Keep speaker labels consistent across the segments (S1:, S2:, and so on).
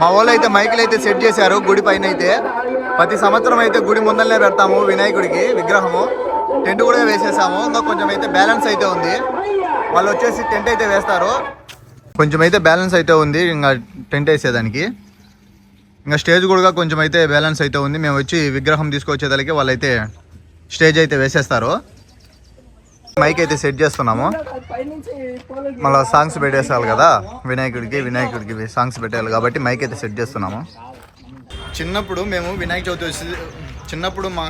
S1: మా వాళ్ళు అయితే మైకులు అయితే సెట్ చేశారు గుడి పైన అయితే ప్రతి సంవత్సరం అయితే గుడి ముందరనే పెడతాము వినాయకుడికి విగ్రహము. టెంట్ కూడా వేసేసాము. ఇంకా కొంచెం అయితే బ్యాలెన్స్ అయితే ఉంది. వాళ్ళు వచ్చేసి టెంట్ అయితే వేస్తారు. కొంచెం అయితే బ్యాలెన్స్ అయితే ఉంది ఇంకా టెంట్ వేసేదానికి. ఇంకా స్టేజ్ కూడా కొంచెం అయితే బ్యాలెన్స్ అయితే ఉంది. మేము వచ్చి విగ్రహం తీసుకొచ్చేదానికి వాళ్ళైతే స్టేజ్ అయితే వేసేస్తారు. మైక్ అయితే సెట్ చేస్తున్నాము. మళ్ళీ సాంగ్స్ పెట్టేసాలి కదా. వినాయకుడికి వినాయకుడికి సాంగ్స్ పెట్టాలి కాబట్టి మైక్ అయితే సెట్ చేస్తున్నాము. చిన్నప్పుడు మేము వినాయక చవితి వచ్చి చిన్నప్పుడు మా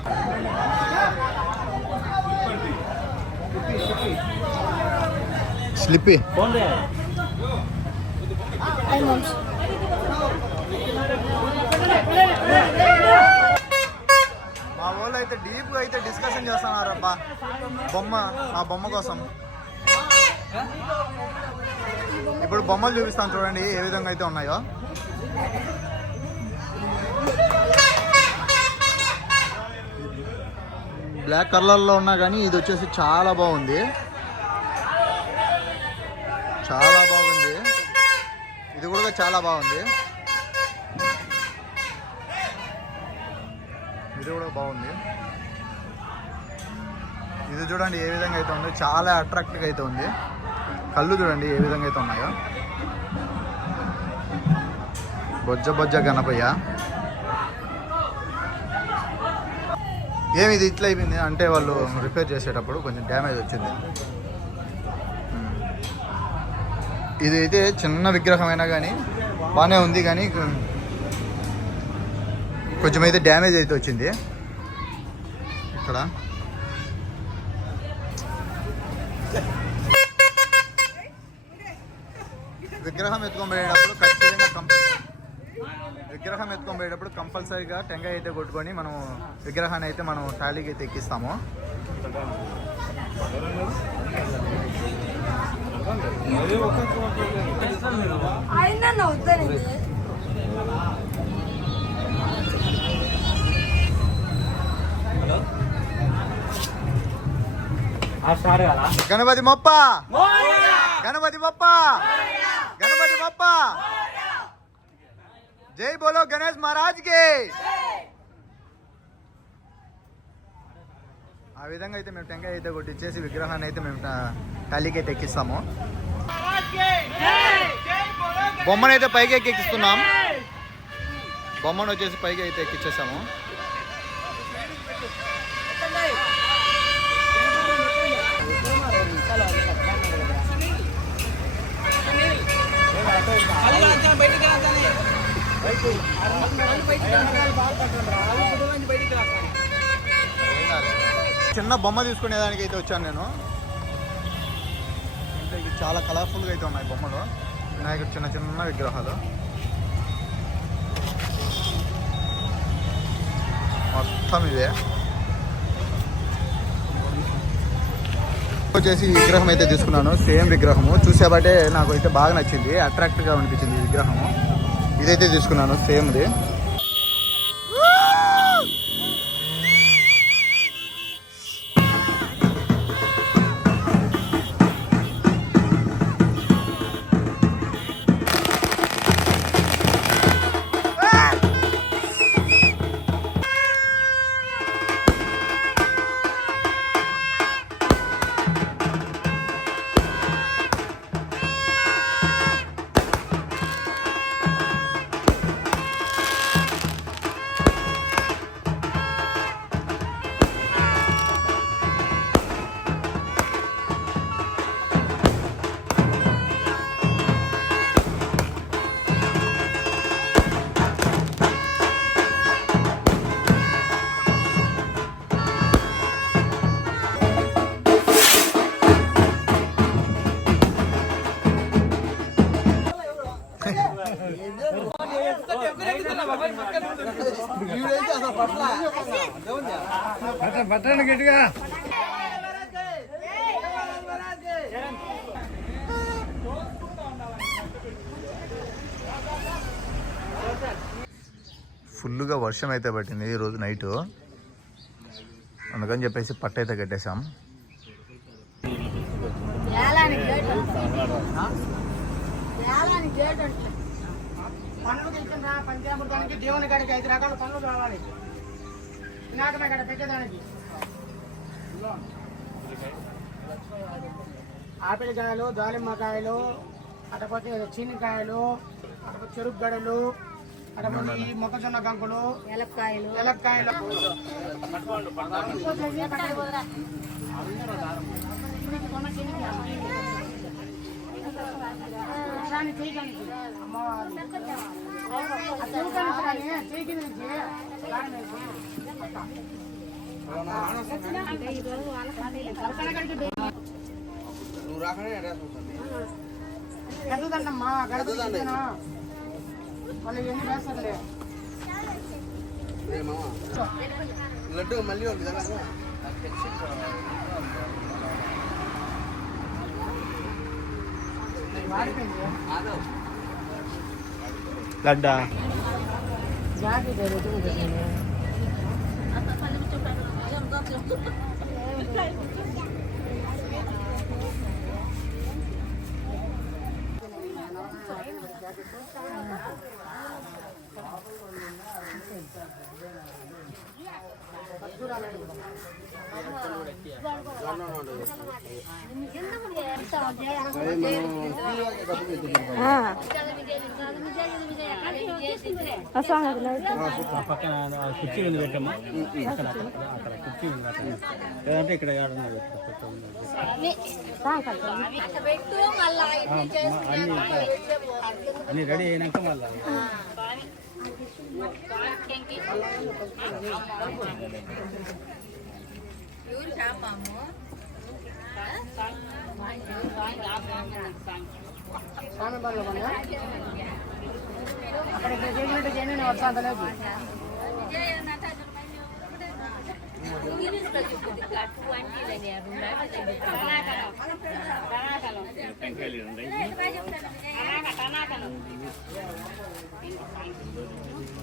S1: స్లిప్పి. వాళ్ళు అయితే డీప్గా అయితే డిస్కషన్ చేస్తున్నారు అబ్బా బొమ్మ ఆ బొమ్మ కోసం. ఇప్పుడు బొమ్మలు చూపిస్తాను చూడండి ఏ విధంగా అయితే ఉన్నాయో. బ్లాక్ కలర్లో ఉన్నా కానీ ఇది వచ్చేసి చాలా బాగుంది. చాలా బాగుంది. ఇది కూడా చాలా బాగుంది. ఇది కూడా బాగుంది. ఇది చూడండి ఏ విధంగా అయితే ఉంది చాలా అట్రాక్టివ్గా అయితే ఉంది. కళ్ళు చూడండి ఏ విధంగా అయితే ఉన్నాయో. బొజ్జ బొజ్జ గణపయ్య. ఏమి ఇది ఇట్లా అయిపోయింది? అంటే వాళ్ళు రిపేర్ చేసేటప్పుడు కొంచెం డ్యామేజ్ వచ్చింది. ఇది అయితే చిన్న విగ్రహం అయినా కానీ బాగానే ఉంది కానీ కొంచెం అయితే డ్యామేజ్ అయితే వచ్చింది. ఇక్కడ. విగ్రహం ఎత్తుకొని పోయేటప్పుడు ఖచ్చితంగా విగ్రహం ఎత్తుకొని పోయేటప్పుడు కంపల్సరీగా టెంకాయ అయితే కొట్టుకొని మనం విగ్రహాన్ని అయితే మనం టాలీకి అయితే ఎక్కిస్తాము.
S2: ఆయన
S1: గణపతి మొప్ప! గణపతి మొప్ప! గణపతి మొప్ప! జై బోలో గణేష్ మహారాజ్కి ఆ విధంగా అయితే మేము టెంకాయ అయితే కొట్టించేసి విగ్రహాన్ని అయితే మేము టాలీకి అయితే ఎక్కిస్తాము. బొమ్మను అయితే పైకి ఎక్కి ఎక్కిస్తున్నాం. బొమ్మను వచ్చేసి పైకి అయితే ఎక్కిచ్చేసాము. చిన్న బొమ్మ తీసుకునేదానికి అయితే వచ్చాను నేను. అంటే ఇవి చాలా కలర్ఫుల్గా అయితే ఉన్నాయి బొమ్మలు. వినాయకుడు చిన్న చిన్న విగ్రహాలు. మొత్తం ఇదే వచ్చేసి ఈ విగ్రహం అయితే తీసుకున్నాను. సేమ్ విగ్రహము. చూసేబట్టే నాకు అయితే బాగా నచ్చింది. అట్రాక్టివ్గా అనిపించింది ఈ విగ్రహము. ఇదైతే తీసుకున్నాను. సేమ్ది
S3: పట్టండి గట్టిగా.
S1: ఫుల్గా వర్షం అయితే పట్టింది ఈరోజు నైట్ అందుకని చెప్పేసి పట్ట అయితే కట్టేశాం.
S2: గేట్ ఏలాని గేట్ అంటే
S3: పనులు తెచ్చిన పంచామృతానికి దేవుని కాడికి ఐదు రకాల పనులు కావాలి వినాయకుని కాడ పెట్టేదానికి. ఆపిల్ కాయలు దాలిమ్మ కాయలు అటపోతే చీనికాయలు అటపోతే చెరుకు గడలు అటపోతే ఈ మొక్కజొన్న గంకులు
S2: ఎలక్కాయలు
S3: ఎలక్కాయలు రాని చేయడానికి అమ్మవారు ఆ చెరుకానికి రాని చేయికి నుంచి రాని నుంచి. గడుదండమ్మా గడుదండ మళ్ళీ ఎన్ని వేస్తారులే
S4: లడ్డు మళ్ళీ ఉంది కదా
S3: వాడిపోయింది
S1: లడ్డా
S3: జాకెట్ రుచులు పెట్టింది
S5: పక్కన కుర్చీ ఉంది పెట్టమ్మా అక్కడ అక్కడ కుర్చీ ఉంది లేదంటే ఇక్కడ
S2: మళ్ళా
S5: అన్ని రెడీ అయినాక మళ్ళీ
S3: అక్కడ చేసినట్టు చేయండి వచ్చా అంతలేదు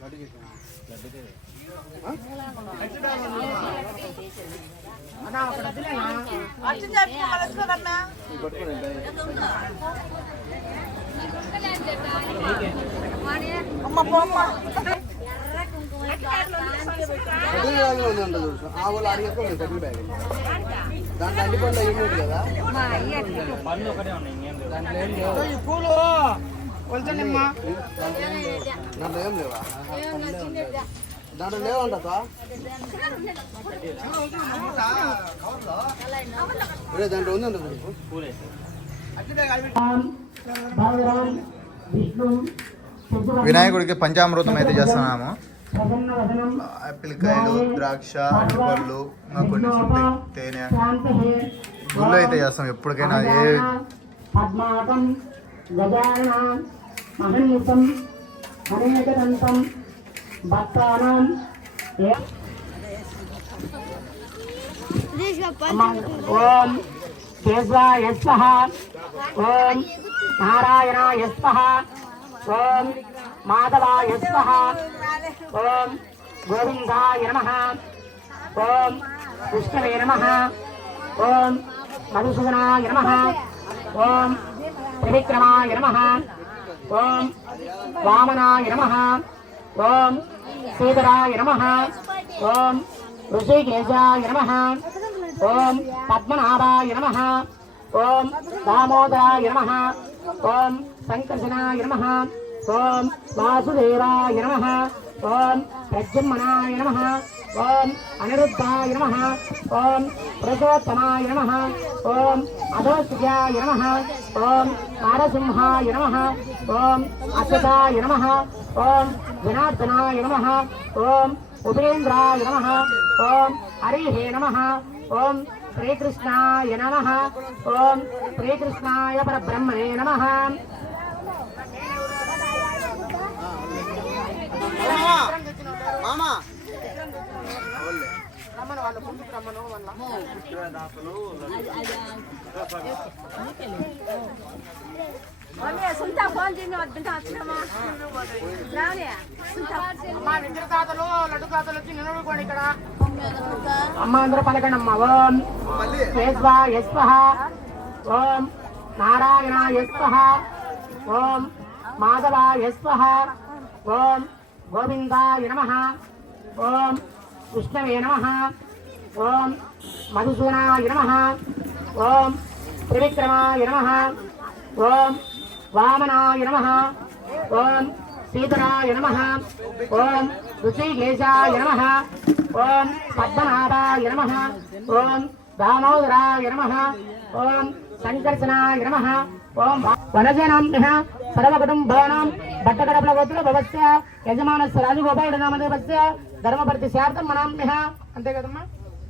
S3: అక్కడ
S4: ఆ అడిగేసుకోండి బ్యాగ్ దాంట్లో అన్ని పండ్లు ఏమి లేదు కదా దాంట్లో ఏం లేవు
S3: పూలు. వెళ్తానమ్మా.
S4: దాంట్లో ఏం లేవా దాంట్లో లేవంట
S1: వినాయకుడికి పంచామృతం అయితే చేస్తున్నాము. ఆపిల్ కాయలు ద్రాక్ష అరటిపళ్ళు ఇంకా కొన్ని తేనె. గుళ్ళు అయితే చేస్తాం ఎప్పటికైనా. ఏ
S3: మహన్యుతం అనేకదంతం భక్తానాం ఓం కేశవాయ స్వహ ఓం నారాయణాయ స్వహ ఓం మాధవాయ స్వహ ఓం గోవిందాయ నమ ఓం విష్ణవే నమ ఓం మధుసూదనాయ నమ ఓం త్రివిక్రమాయ నమ ఓం వామనాయ నమ. ఓం శ్రీధరాయ నమ. ఓం ఋషికేశాయ నమ. ఓం పద్మనాభాయ నమ. ఓం దామోదరాయ నమ. ఓం సంకర్షణాయ నమ. ఓం వాసుదేవాయ నమ. ఓం ప్రజమ్మనాయ నమ. ఓం అనిరుద్ధాయ నమ. ఓం పురుషోత్తమాయ నమ. ఓం అధోస్యాయ నమ. ఓం నారసింహాయ నమ. ఓం అశ్వతాయ నమ. ఓం జనార్దనాయ నమ. ఓం ఉపేంద్రాయ నమ. ఓం హరిహే నమ. ఓం శ్రీకృష్ణాయ నమ. ఓం శ్రీకృష్ణాయ పరబ్రహ్మణే నమ. కమ్మను వల్ల.
S2: సుంతా ఫోన్ చేసి వద్దంటే వచ్చినామా రావనే
S3: మా విగ్రహ లడ్డు తాతలు వచ్చి నిలబడుకోండి ఇక్కడ. అమ్మ అందరూ పలకండి అమ్మ ఓం. స్వేస్వ యస్వహ ఓం. నారాయణ యస్వహ ఓం. మాధవ యస్వహ ఓం. గోవిందాయ నమ. ఓం. కృష్ణవే నమ. ఓం మధుసూనాయ నమ. ఓం త్రివిక్రమాయ నమ. ఓం వామనాయ నమ. ఓం సీతరాయ నమ. ఓం ఋషికేశాయ నమ. ఓం పద్మనాభాయ నమ. ఓం దామోదరాయ నమ. ఓం సంకర్షణాయ నమ. ఓం వనజనాంభ్య సర్వకుటుంబానాం భట్టకడపల గోత్ర భవస్య. యజమానస్య రాజగోపాలుడు నామదేవస్య. ధర్మపర్తి శార్థం మనాంభ్య అంతే కదమ్మా?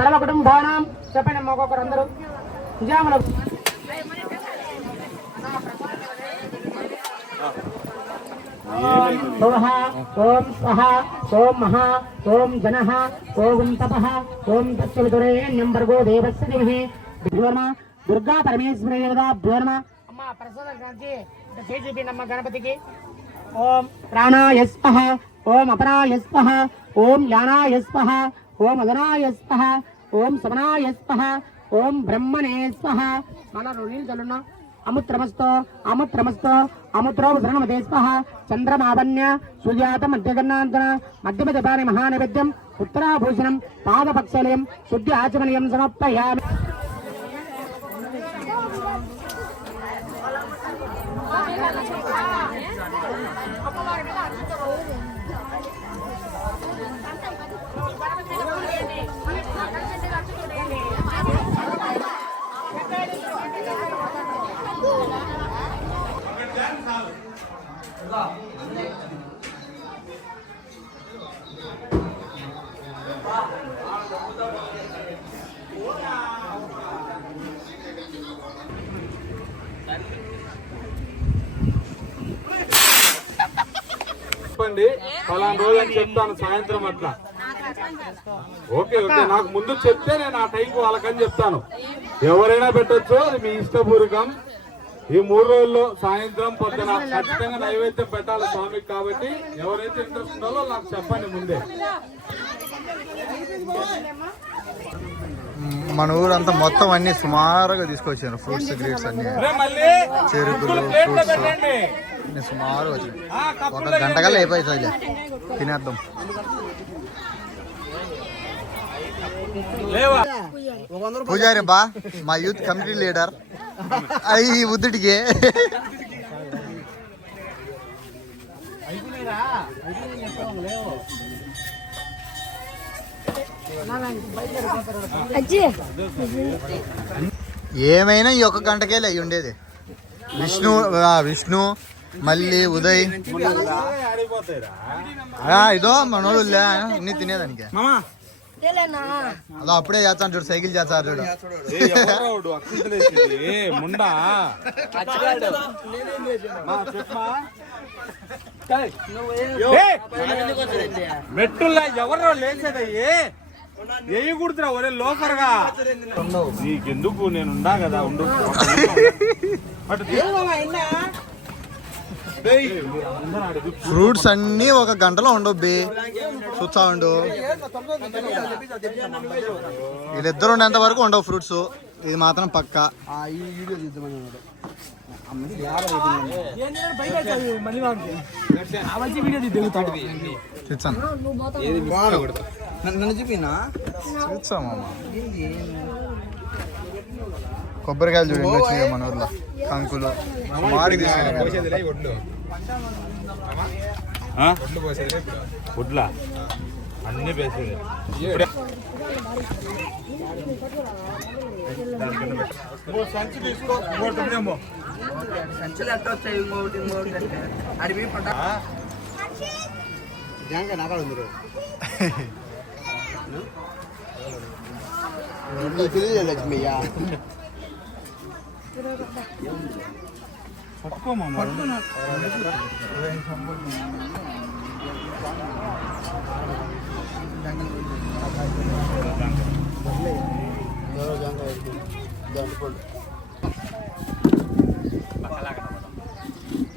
S3: సర్వ కుటుంబానాం చెప్పండి ఒక్కొక్కరు అందరూ. నిజాములు. ఓం స్వహ ఓం మహా ఓం జనః ఓం తపః ఓం తత్సవితురేణ్యం భర్గో దేవస్య భ్యోర్మ దుర్గా పరమేశ్వరి దేవతా భ్యోర్మ అమ్మ ప్రసాదం చూపిండి అమ్మ గణపతికి. ఓం ప్రాణాయ స్వహ ఓం అపరాయ స్వహ ఓం యానాయ స్వహ ఓం అదనాయ స్వహ ఓం సమనాయ స్వహ ఓం బ్రహ్మణే స్వహ మన నీళ్ళు చల్లున్నా అముత్రమస్తో అముత్రమస్తో అముత్రోపసరణమతే స్వహ చంద్రమావన్య సుజాత మధ్యగన్నాంతన మధ్యమదపాని మహానైవేద్యం ఉత్తరాభూషణం పాదపక్షలయం శుద్ధి ఆచమనీయం సమర్పయామి.
S6: చెప్పండి. ఫలానా రోజు అని చెప్తాను సాయంత్రం అట్లా. Okay okay. నాకు ముందు చెప్తే నేను ఆ టైంకి వాళ్ళకని చెప్తాను. ఎవరైనా పెట్టొచ్చు అది మీ ఇష్టపూర్వకం ఈ మూడు రోజుల్లో సాయంత్రం పొద్దున ఖచ్చితంగా నైవేద్యం పెట్టాలి స్వామికి కాబట్టి ఎవరైతే ఇంట్రెస్ట్ ఉండాలో నాకు చెప్పండి ముందే.
S1: మన ఊరంతా మొత్తం అన్ని సుమారుగా తీసుకొచ్చారు ఫ్రూట్స్ గ్రేట్స్ అన్ని. చెరుకులు ఫ్రూట్స్ అన్ని సుమారుగా వచ్చినాయి.
S6: ఆ,
S1: ఒక గంట కల్లా అయిపోతుంది తినేద్దాం.
S6: లేవా?
S1: పూజారి బా మా యూత్ కమిటీ లీడర్ అయ్యి ఉద్దుటికి ఏమైనా ఈ ఒక్క గంటకే అయి ఉండేది విష్ణు ఆ, విష్ణు మళ్ళీ ఉదయ్
S6: ఆడిపోతాయిరా
S1: ఆ, ఇదో మనోళ్ళు ఇన్ని తినేదానికి అదో అప్పుడే చేస్తాను చూడు సైకిల్ చేస్తారు చూడు.
S6: ముండా? మెట్టుల్లా ఎవరో లేచేదయ్యి వేయకూడదురా ఒరే లోఫర్గా నీకెందుకు? నేను ఉండా కదా ఉండు.
S1: ఫ్రూట్స్ అన్నీ ఒక గంటలో ఉండవు బే. చూస్తా ఉండు. వీళ్ళిద్దరు ఉండేంత వరకు ఉండవు ఫ్రూట్స్. ఇది మాత్రం పక్క.
S4: ఆ,
S1: కొబ్బరికాయలు చూడండి వచ్చినాయి మన ఊర్లో కంకులు.
S6: అన్ని
S4: సంచులు ఎట్ట వచ్చాయి ఇంకోటి ఇంకోటి అంటే? అడివి పంట జాంకాయ నాకాడ ఉంది లక్ష్మయ్య
S6: పట్టుకోమా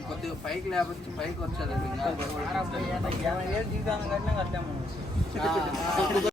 S4: కొద్దిగా పైకి లేకపోతే పైకి వచ్చేది